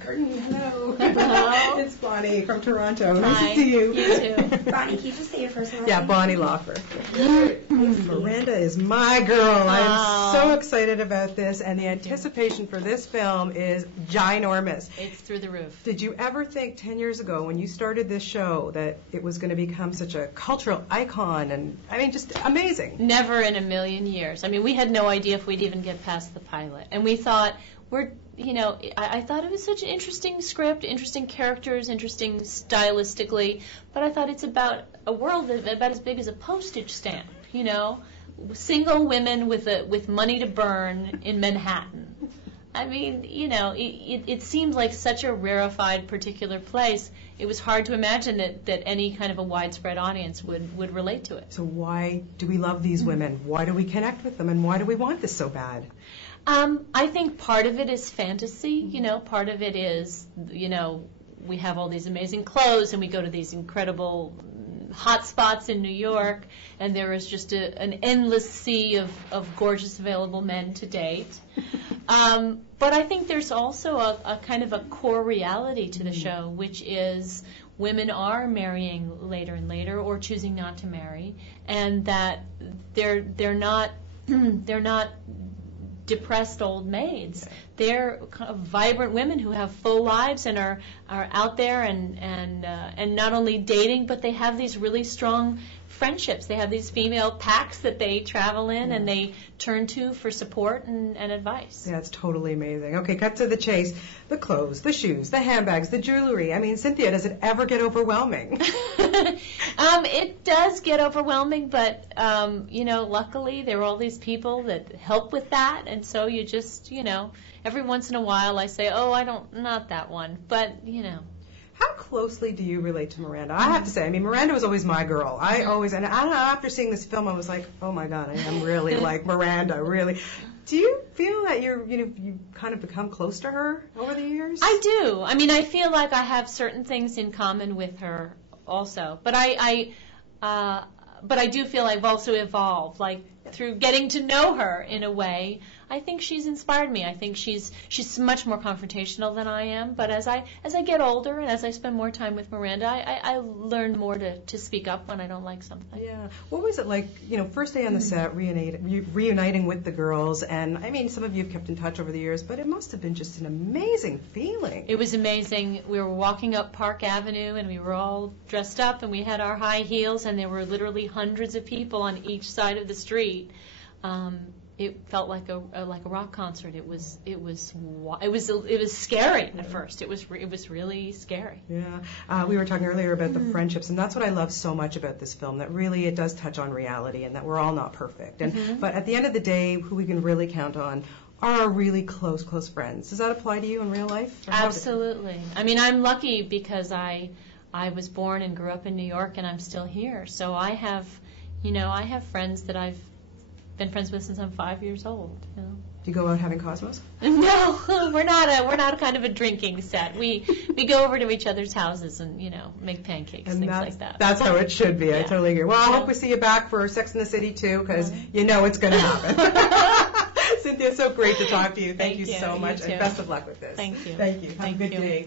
Curtin, hello. Hello. It's Bonnie from Toronto. Nice Hi. to see you. You too. Bonnie, can you just say your first name? Yeah, Bonnie Lawfer. Miranda is my girl. I'm so excited about this, and the anticipation for this film is ginormous. It's through the roof. Did you ever think 10 years ago when you started this show that it was going to become such a cultural icon and, I mean, just amazing? Never in a million years. I mean, we had no idea if we'd even get past the pilot. And we thought, I thought it was such an interesting script, interesting characters, interesting stylistically, but I thought it's about a world that's about as big as a postage stamp, single women with money to burn in Manhattan. I mean, it seems like such a rarefied particular place. It was hard to imagine that any kind of a widespread audience would relate to it. So why do we love these women? Why do we connect with them? And why do we want this so bad? I think part of it is fantasy, part of it is, we have all these amazing clothes and we go to these incredible hot spots in New York, and there is just an endless sea of gorgeous available men to date. But I think there's also a kind of a core reality to the show, which is women are marrying later and later or choosing not to marry, and that they're not depressed old maids. They're kind of vibrant women who have full lives and are out there and not only dating, but they have these really strong friendships. They have these female packs that they travel in and they turn to for support and advice. Yeah, it's totally amazing. Okay, cut to the chase. The clothes, the shoes, the handbags, the jewelry. I mean, Cynthia, does it ever get overwhelming? It does get overwhelming, but, luckily there are all these people that help with that, and so you just, every once in a while I say, not that one, but, How closely do you relate to Miranda? I have to say, Miranda was always my girl. And I don't know, after seeing this film, I was like, oh my God, I am really like Miranda, really. Do you feel that you've kind of become close to her over the years? I do. I feel like I have certain things in common with her also, but I do feel I've also evolved, like through getting to know her in a way. I think she's inspired me. I think she's much more confrontational than I am. But as I get older and as I spend more time with Miranda, I learn more to speak up when I don't like something. Yeah. What was it like, first day on the set, reuniting with the girls? And, some of you have kept in touch over the years, but it must have been just an amazing feeling. It was amazing. We were walking up Park Avenue, and we were all dressed up, and we had our high heels, and there were literally hundreds of people on each side of the street. It felt like a rock concert. It was scary at first. It was really scary. Yeah, we were talking earlier about the friendships, and that's what I love so much about this film. That really it does touch on reality, and that we're all not perfect. And but at the end of the day, who we can really count on are our really close friends. Does that apply to you in real life? Absolutely. I'm lucky because I was born and grew up in New York, and I'm still here. So I have friends that I've been friends with since I'm 5 years old. Do you go out having Cosmos? No, we're not a kind of a drinking set. We go over to each other's houses and make pancakes and things like that. That's how it should be. Yeah. I totally agree. Well, I hope we see you back for Sex and the City too, because it's going to happen. Cynthia, so great to talk to you. Thank you so much, and best of luck with this. Thank you. Thank you. Have a good day.